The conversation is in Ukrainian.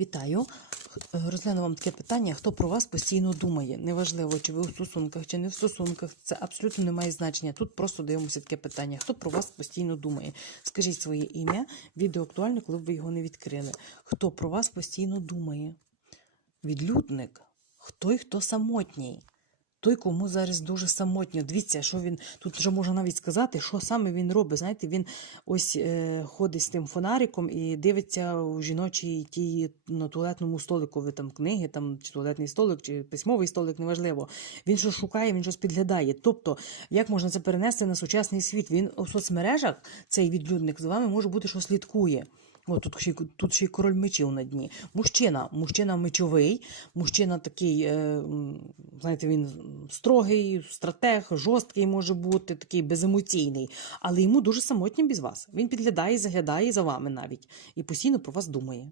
Вітаю. Розгляну вам таке питання, хто про вас постійно думає. Неважливо, чи ви у стосунках, чи не в стосунках. Це абсолютно не має значення. Тут просто дивимося таке питання. Хто про вас постійно думає? Скажіть своє ім'я. Відео актуальне, коли б ви його не відкрили. Хто про вас постійно думає? Відлюдник. Хто й хто самотній? Той, кому зараз дуже самотньо. Дивіться, що він тут вже можна навіть сказати, що саме він робить. Знаєте, він ось е, ходить з тим фонариком і дивиться у жіночій тій на туалетному столику. Там книги, там чи туалетний столик, чи письмовий столик, неважливо. Він щось шукає, він щось підглядає. Тобто, як можна це перенести на сучасний світ? Він у соцмережах, цей відлюдник з вами може бути, що слідкує. О, тут ще, тут ще й король мечів на дні. Мужчина, мужчина мечовий, мужчина такий, е, знаєте, він строгий, стратег, жорсткий може бути, такий беземоційний, але йому дуже самотнім без вас. Він підглядає, заглядає за вами навіть і постійно про вас думає.